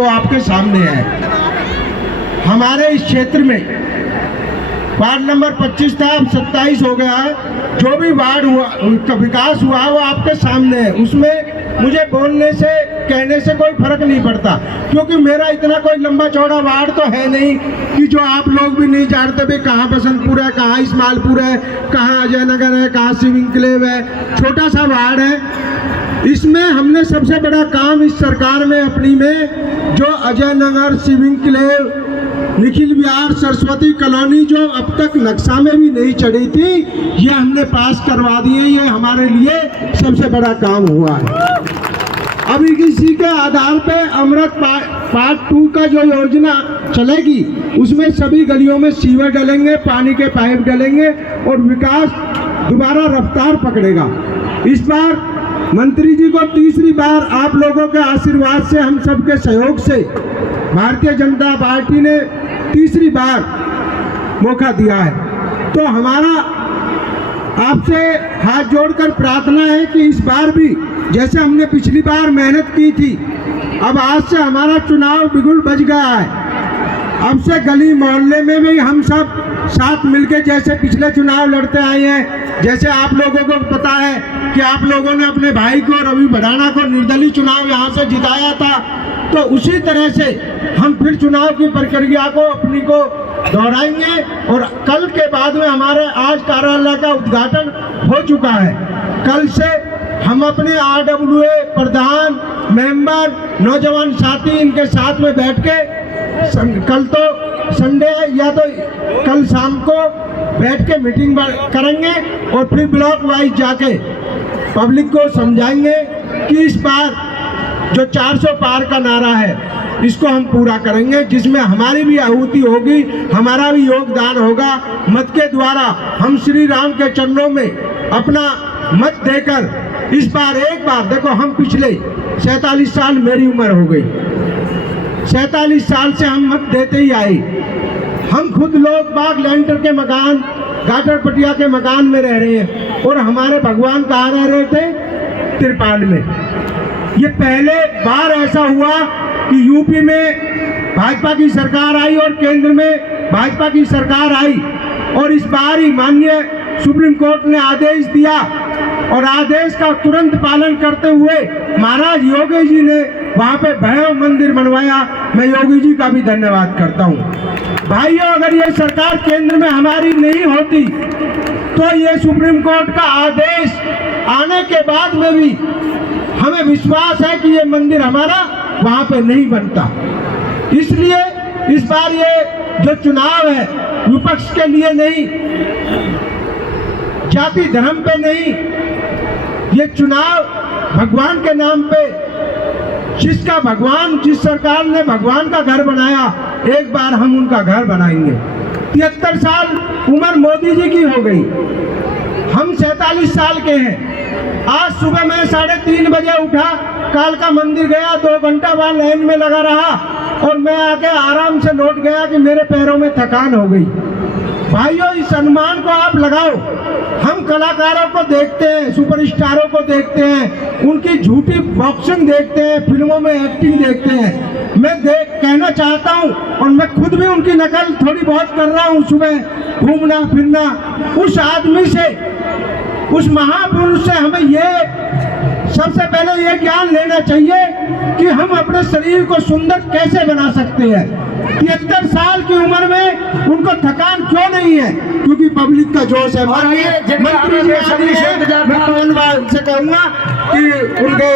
वो आपके सामने है। हमारे इस क्षेत्र में वार्ड नंबर 25 था, अब 27 हो गया है। जो भी वार्ड हुआ का विकास हुआ है वो आपके सामने है। उसमें मुझे बोलने से कहने से कोई फर्क नहीं पड़ता, क्योंकि मेरा इतना कोई लंबा चौड़ा वार्ड तो है नहीं कि जो आप लोग भी नहीं जानते भी कहाँ बसंतपुर है, कहाँ इस्माइलपुर है, कहाँ अजय नगर है, कहाँ शिव इनक्लेव है। छोटा सा वार्ड है। इसमें हमने सबसे बड़ा काम इस सरकार में अपनी में जो अजय नगर, शिव इनक्लेव, निखिल विहार, सरस्वती कॉलोनी जो अब तक नक्शा में भी नहीं चढ़ी थी, ये हमने पास करवा दिए। ये हमारे लिए सबसे बड़ा काम हुआ है। अभी किसी के आधार पे अमृत पार्ट 2 का जो योजना चलेगी उसमें सभी गलियों में सीवर डलेंगे, पानी के पाइप डलेंगे और विकास दोबारा रफ्तार पकड़ेगा। इस बार मंत्री जी को तीसरी बार आप लोगों के आशीर्वाद से, हम सबके सहयोग से भारतीय जनता पार्टी ने तीसरी बार मौका दिया है। तो हमारा आपसे हाथ जोड़कर प्रार्थना है कि इस बार भी जैसे हमने पिछली बार मेहनत की थी, अब आज से हमारा चुनाव बिल्कुल बच गया है। अब से गली मोहल्ले में भी हम सब साथ मिलके जैसे पिछले चुनाव लड़ते आए हैं, जैसे आप लोगों को पता है कि आप लोगों ने अपने भाई को, रवि भड़ाना को निर्दलीय चुनाव यहाँ से जिताया था, तो उसी तरह से हम फिर चुनाव की प्रक्रिया को अपनी को दोहराएंगे। और कल के बाद में हमारे आज कार्यालय का उद्घाटन हो चुका है। कल से हम अपने RWA प्रधान, मेंबर, नौजवान साथी इनके साथ में बैठ के कल तो संडे है या तो कल शाम को बैठ के मीटिंग करेंगे और फिर ब्लॉक वाइज जाके पब्लिक को समझाएंगे कि इस बार जो 400 पार का नारा है इसको हम पूरा करेंगे, जिसमें हमारी भी आहुति होगी, हमारा भी योगदान होगा। मत के द्वारा हम श्री राम के चरणों में अपना मत देकर इस बार एक बार देखो, हम पिछले 47 साल मेरी उम्र हो गई, 47 साल से हम मत देते ही आए। हम खुद लोग बाग लेंटर के मकान, गाटर पटिया के मकान में रह रहे हैं और हमारे भगवान कहाँ रह रहे थे? तिरपाल में। ये पहले बार ऐसा हुआ कि यूपी में भाजपा की सरकार आई और केंद्र में भाजपा की सरकार आई, और इस बार ही माननीय सुप्रीम कोर्ट ने आदेश दिया और आदेश का तुरंत पालन करते हुए महाराज योगी जी ने वहाँ पे भैरव मंदिर बनवाया। मैं योगी जी का भी धन्यवाद करता हूँ। भाइयों, अगर ये सरकार केंद्र में हमारी नहीं होती तो ये सुप्रीम कोर्ट का आदेश आने के बाद में भी हमें विश्वास है कि ये मंदिर हमारा वहाँ पे नहीं बनता। इसलिए इस बार ये जो चुनाव है विपक्ष के लिए नहीं, जाति धर्म पे नहीं, ये चुनाव भगवान के नाम पे, जिसका भगवान, जिस सरकार ने भगवान का घर बनाया, एक बार हम उनका घर बनाएंगे। 73 साल उम्र मोदी जी की हो गई, हम 47 साल के हैं। आज सुबह मैं 3:30 बजे उठा, कालका मंदिर गया, 2 घंटा वहाँ लाइन में लगा रहा और मैं आके आराम से लौट गया कि मेरे पैरों में थकान हो गई। भाइयों, इस सम्मान को आप लगाओ। हम कलाकारों को देखते हैं, सुपरस्टारों को देखते हैं, उनकी झूठी बॉक्सिंग देखते हैं, फिल्मों में एक्टिंग देखते हैं। मैं कहना चाहता हूं, और मैं खुद भी उनकी नकल थोड़ी बहुत कर रहा हूं, सुबह घूमना फिरना। उस आदमी से, उस महापुरुष से हमें ये सबसे पहले ये ज्ञान लेना चाहिए कि हम अपने शरीर को सुंदर कैसे बना सकते हैं। 73 साल की उम्र में उनको थकान क्यों नहीं है? क्योंकि पब्लिक का जोश है। मंत्री जी से कहूँगा कि उनके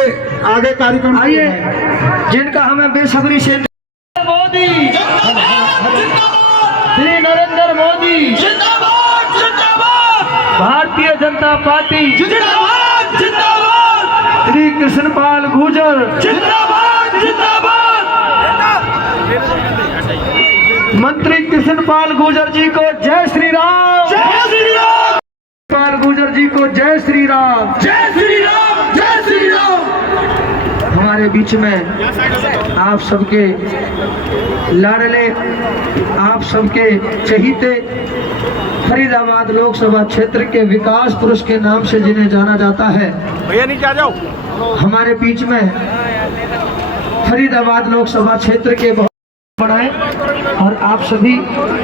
आगे कार्यक्रम आइए, जिनका हमें बेसब्री से मोदी, श्री नरेंद्र मोदी जिंदाबाद, जिंदाबाद, भारतीय जनता पार्टी जिंदाबाद, जिंदाबाद, श्री कृष्णपाल गुर्जर जिंदाबाद, जिंदाबाद, मंत्री कृष्णपाल गुर्जर जी को जय श्री राम, जय श्री राम, कृष्णपाल गुर्जर जी को जय श्री राम, जय श्री राम, जय श्री राम। हमारे बीच में आप सबके लाडले, आप सबके चहीते, फरीदाबाद लोकसभा क्षेत्र के विकास पुरुष के नाम से जिन्हें जाना जाता है, भैया नीचे आ जाओ, हमारे बीच में फरीदाबाद लोकसभा क्षेत्र के बहुत बढ़ाए और आप सभी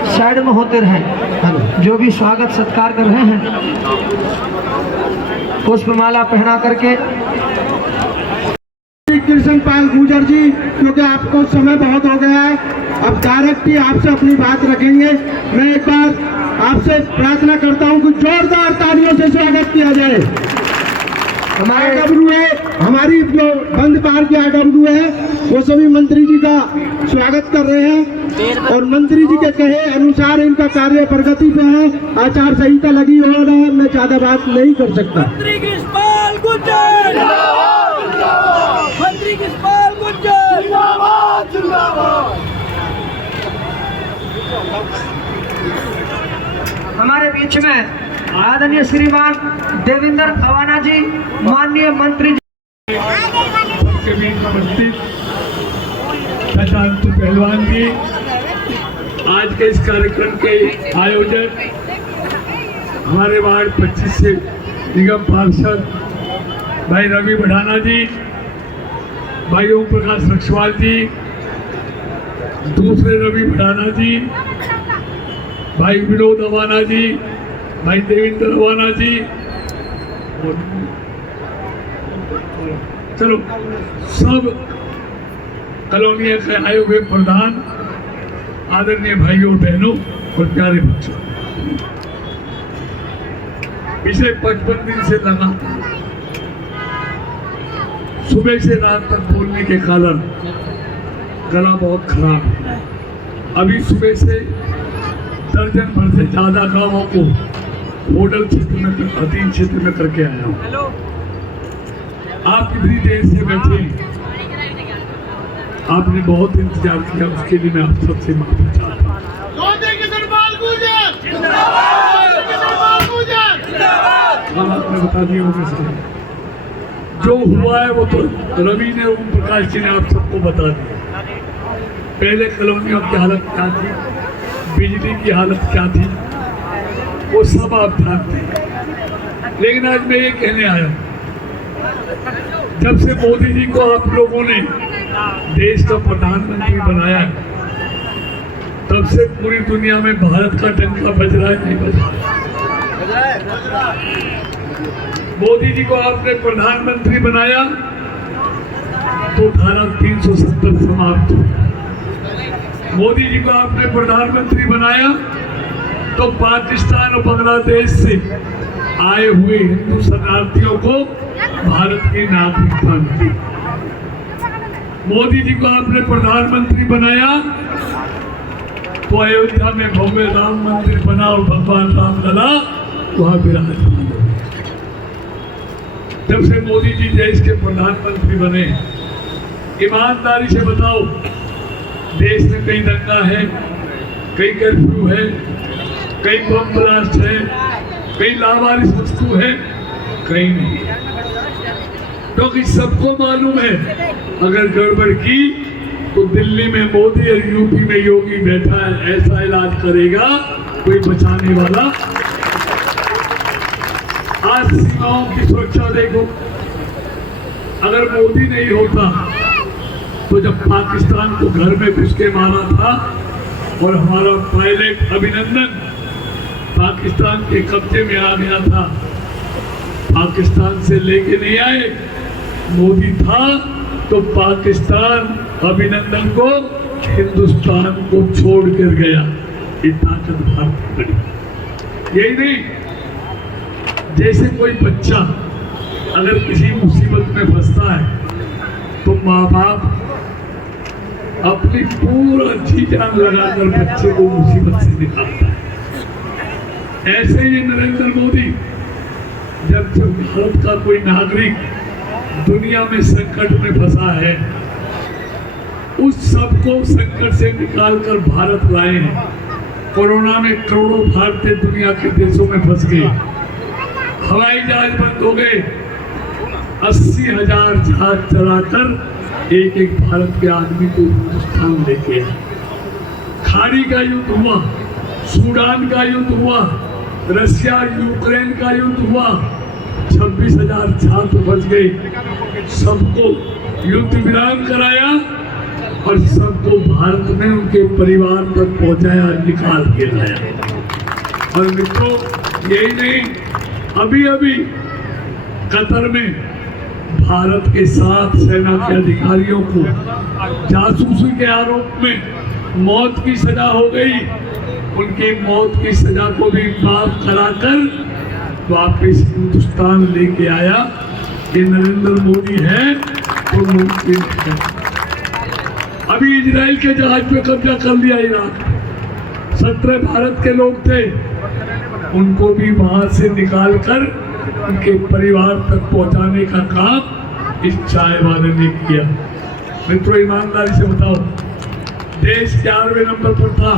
साइड में होते रहें। जो भी स्वागत सत्कार कर रहे हैं पुष्पमाला पहना करके। कृष्ण पाल गुर्जर जी, क्योंकि आपको समय बहुत हो गया है, अब डायरेक्ट ही आपसे अपनी बात रखेंगे। मैं एक बार आपसे प्रार्थना करता हूं कि जोरदार तालियों से स्वागत किया जाए। हमारे आरडब्ल्यू हमारी जो बंद पार की आरडब्ल्यू है वो सभी मंत्री जी का स्वागत कर रहे हैं और मंत्री जी के कहे अनुसार इनका कार्य प्रगति पे है। आचार संहिता लगी हो रहा है, मैं ज्यादा बात नहीं कर सकता। मंत्री कृष्णपाल गुर्जर जिंदाबाद, मंत्री कृष्णपाल गुर्जर जिंदाबाद, जिंदाबाद। हमारे बीच में आदरणीय श्रीमान देवेंद्र अवाना जी, माननीय मंत्री के बीच में उपस्थित शशांक पहलवान जी, आज के इस कार्यक्रम के आयोजक हमारे वार्ड 25 से निगम पार्षद भाई रवि बढ़ाना जी, भाई ओम प्रकाश रक्षवाल जी, दूसरे रवि बढ़ाना जी, भाई विनोद अवाना जी, भाई देवेंद्र अवाना जी, चलो सब कॉलोनिया के आए हुए प्रधान, आदरणीय भाइयों बहनों और प्यारे बच्चों, पिछले 55 दिन से लगातार सुबह से रात तक बोलने के कारण गला बहुत खराब है। अभी सुबह से दर्जन भर से ज्यादा गांवों को मॉडल क्षेत्र में अधीन क्षेत्र में करके आया हूँ। आप इतनी देर से बैठे, आपने बहुत इंतजार किया, उसके लिए मैं आप सबसे माफी चाहता हूँ। आपने बता दिया होगा सर, जो हुआ है वो तो रवि ने, ओम प्रकाश जी ने आप सबको बता दिया। पहले कॉलोनियों की हालत क्या थी, बिजली की हालत क्या थी, वो सब आप जानते हैं। लेकिन आज मैं ये कहने आया, जब से मोदी जी को आप लोगों ने देश का प्रधानमंत्री बनाया है, तब से पूरी दुनिया में भारत का डंका बज रहा है, नहीं बज रहा। मोदी जी को आपने प्रधानमंत्री बनाया तो धारा 370 समाप्त हो। मोदी जी को आपने प्रधानमंत्री बनाया तो पाकिस्तान और बांग्लादेश से आए हुए हिंदू शरणार्थियों को भारत की नागरिकता मिली। मोदी जी को आपने प्रधानमंत्री बनाया तो अयोध्या में भव्य राम मंदिर बना और भगवान राम लला वहां विराजमान हो। जब से मोदी जी देश के प्रधानमंत्री बने, ईमानदारी से बताओ, देश में कई दंगा है, कई कर्फ्यू है, कई बम ब्लास्ट है, कई लावारिस वस्तु है, कहीं नहीं। क्योंकि सबको मालूम है अगर गड़बड़ की तो दिल्ली में मोदी और यूपी में योगी बैठा है, ऐसा इलाज करेगा कोई बचाने वाला। आज सीमाओं की सुरक्षा देखो, अगर मोदी नहीं होता तो जब पाकिस्तान को घर में घुस के मारा था और हमारा पायलट अभिनंदन पाकिस्तान के कब्जे में आ गया था, पाकिस्तान से लेके नहीं आए, मोदी था तो पाकिस्तान अभिनंदन को हिंदुस्तान को छोड़ कर गया। ये ताकत भारत की बड़ी। यही नहीं, जैसे कोई बच्चा अगर किसी मुसीबत में फंसता है तो माँ बाप अपनी पूरा जी जान लगाकर बच्चे को मुसीबत से निकालता है। ऐसे ही नरेंद्र मोदी जब भारत का कोई नागरिक दुनिया में संकट में फंसा है, उस सबको संकट से निकालकर भारत लाए हैं। कोरोना में करोड़ों भारतीय दुनिया के देशों में फंस गए, हवाई जहाज बंद हो गए, 80,000 जहाज चलाकर एक एक भारत के आदमी को हिंदुस्तान लेके आए। खाड़ी का युद्ध हुआ, सूडान का युद्ध हुआ, रशिया यूक्रेन का युद्ध हुआ, 26,000 छात्र बच गए, सबको युद्ध विराम कराया और सबको भारत में उनके परिवार तक पहुंचाया, निकाल के लाया। और मित्रों, यही नहीं, अभी अभी कतर में भारत के 7 सेना के अधिकारियों को जासूसी के आरोप में मौत की सजा हो गई। उनकी मौत की सजा को भी माफ कराकर वापस हिंदुस्तान लेके आया। ये नरेंद्र मोदी है तो मुमकिन है। अभी इजराइल के जहाज पे कब्जा कर लिया इराक। 17 भारत के लोग थे, उनको भी वहां से निकालकर उनके परिवार तक पहुंचाने का काम इस चाय वाले ने किया। मित्रों, ईमानदारी से बताओ, देश 11वें नंबर पर था।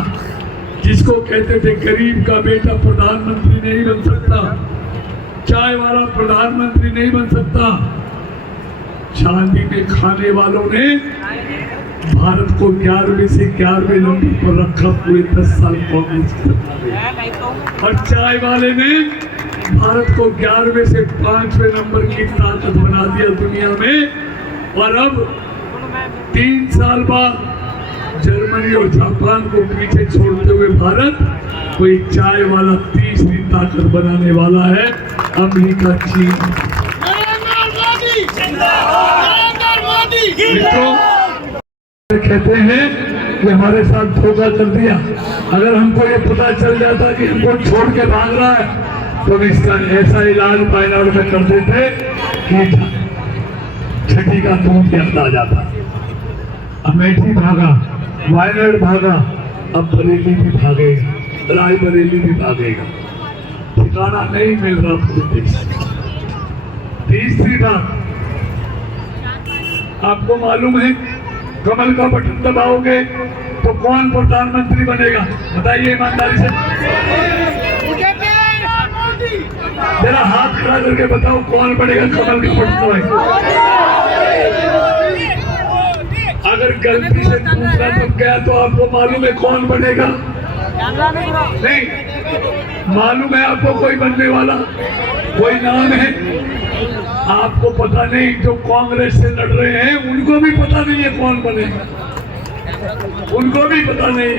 जिसको कहते थे गरीब का बेटा प्रधानमंत्री नहीं बन सकता, चाय वाला प्रधानमंत्री नहीं बन सकता, चांदी में खाने वालों ने भारत को 11वें से 11वें नंबर पर रखा। पूरे 10 साल कांग्रेस की सरकार। और चाय वाले ने भारत को 11वें से 5वें नंबर की ताकत बना दिया दुनिया में। और अब 3 साल बाद जर्मनी और जापान को पीछे छोड़ते हुए भारत कोई चाय वाला 3री ताकत बनाने वाला है, अमेरिका, चीन। मित्रों, कहते हैं कि हमारे साथ धोखा कर दिया। अगर हमको ये पता चल जाता कि हमको छोड़ के भाग रहा है तो इसका ऐसा इलाज वायनाड में कर देते कि छठी का दूध याद आ जाता। अमेठी भागा, वायनाड भागा, अब बरेली भी भागेगा, रायबरेली भी भागेगा। ठिकाना नहीं मिल रहा पूरे देश। तीसरी बात, आपको मालूम है कमल का बटन दबाओगे तो कौन प्रधानमंत्री बनेगा? बताइए ईमानदारी से, जरा हाथ खड़ा करके बताओ कौन बनेगा कमल का बटन दबाएगा। अगर गलती से दूसरा दब गया तो आपको मालूम है कौन बनेगा? नहीं मालूम है आपको कोई बनने वाला, कोई नाम है? आपको पता नहीं। जो कांग्रेस से लड़ रहे हैं उनको भी पता नहीं है कौन बनेगा, उनको भी पता नहीं।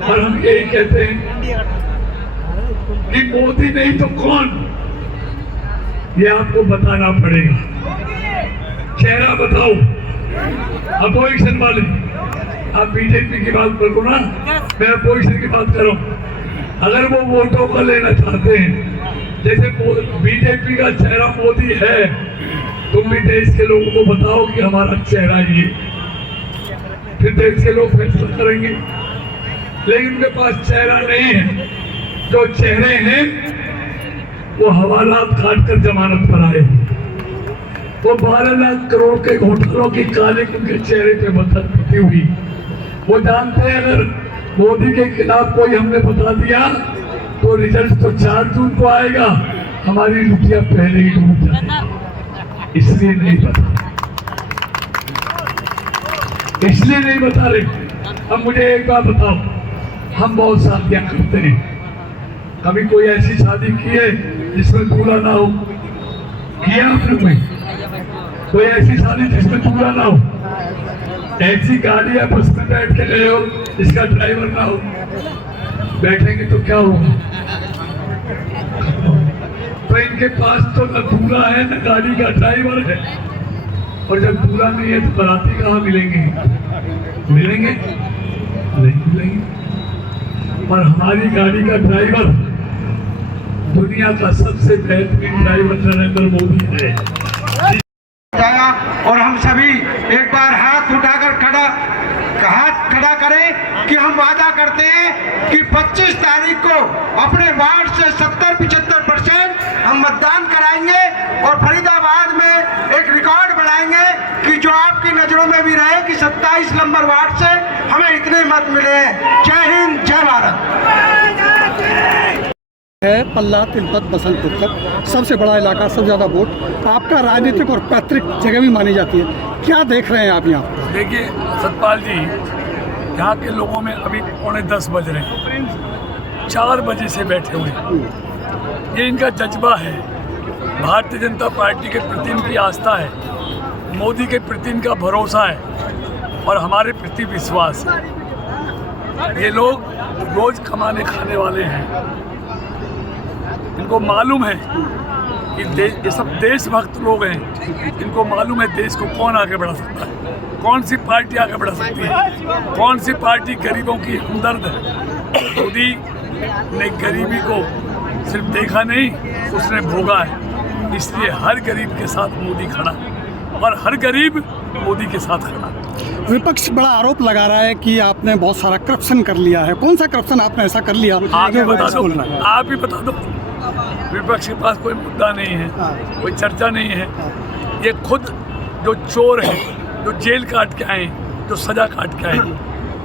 और हम यही कहते हैं कि मोदी नहीं तो कौन, ये आपको बताना पड़ेगा। चेहरा बताओ। अपोजिशन वाले, आप बीजेपी की बात करो ना, मैं अपोजिशन की बात कर रहा हूँ। अगर वो वोटों को लेना चाहते हैं, जैसे बीजेपी का चेहरा मोदी है, तुम भी देश के लोगों को बताओ कि हमारा चेहरा ये, फिर देश के लोग फैसला करेंगे। लेकिन उनके पास चेहरा नहीं है। जो चेहरे हैं वो हवालात काट कर जमानत पर आए। वो 12 लाख करोड़ के घोटालों की काले उनके चेहरे पे बदलती हुई। वो जानते हैं अगर मोदी के खिलाफ कोई हमने बता दिया तो रिजल्ट तो 4 जून को आएगा, हमारी लुटिया पहले ही डूब जाएगी। इसलिए नहीं बता रहे। अब मुझे एक बात बताओ, हम बहुत शादियां करते हैं, कभी कोई ऐसी शादी की है जिसमें दूल्हा ना हो? किया आपने? कोई ऐसी शादी जिसमें दूल्हा ना हो? ऐसी गाड़ी या बस में बैठ के गए हो जिसका ड्राइवर ना हो? बैठेंगे तो क्या होगा? तो इनके पास तो न दूल्हा है न गाड़ी का ड्राइवर है। और जब दूल्हा नहीं है तो बाराती कहाँ मिलेंगे? मिलेंगे नहीं मिलेंगे। और हमारी गाड़ी का ड्राइवर दुनिया का सबसे बेहतरीन ड्राइवर नरेंद्र मोदी है। और हम सभी एक बार हाथ उठाकर खड़ा करें कि हम वादा करते हैं कि 25 तारीख को अपने वार्ड से 70-75% हम मतदान कराएंगे और फरीदाबाद में एक रिकॉर्ड बनाएंगे कि जो आपकी नजरों में भी रहे कि 27 नंबर वार्ड से हमें इतने मत मिले हैं। जय हिंद, जय भारत। है पल्ला, तिलपत, बसंतपुर तक सबसे बड़ा इलाका, सबसे ज़्यादा वोट आपका राजनीतिक और पैतृक जगह भी मानी जाती है। क्या देख रहे हैं आप यहाँ? देखिए सतपाल जी, यहाँ के लोगों में अभी 9:45 बज रहे हैं, 4 बजे से बैठे हुए हैं। ये इनका जज्बा है, भारतीय जनता पार्टी के प्रति इनकी आस्था है। मोदी के प्रति इनका भरोसा है और हमारे प्रति विश्वास है। ये लोग रोज कमाने खाने वाले हैं, इनको मालूम है कि ये सब देशभक्त लोग हैं। इनको मालूम है देश को कौन आगे बढ़ा सकता है, कौन सी पार्टी आगे बढ़ा सकती है, कौन सी पार्टी गरीबों की हमदर्द है। मोदी ने गरीबी को सिर्फ देखा नहीं, उसने भोगा है। इसलिए हर गरीब के साथ मोदी खड़ा और हर गरीब मोदी के साथ खड़ा। विपक्ष बड़ा आरोप लगा रहा है कि आपने बहुत सारा करप्शन कर लिया है। कौन सा करप्शन आपने ऐसा कर लिया आप ही बता दो, बोल रहा है? आप ही बता दो। विपक्ष के पास कोई मुद्दा नहीं है, कोई चर्चा नहीं है। ये खुद जो चोर है, जो जेल काट के आए, जो सजा काट के आए,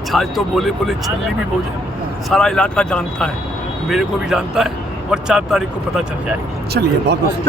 छाछ तो बोले बोले छल्ली भी बोले। सारा इलाका जानता है, मेरे को भी जानता है और 4 तारीख को पता चल जाएगा। चलिए बहुत बहुत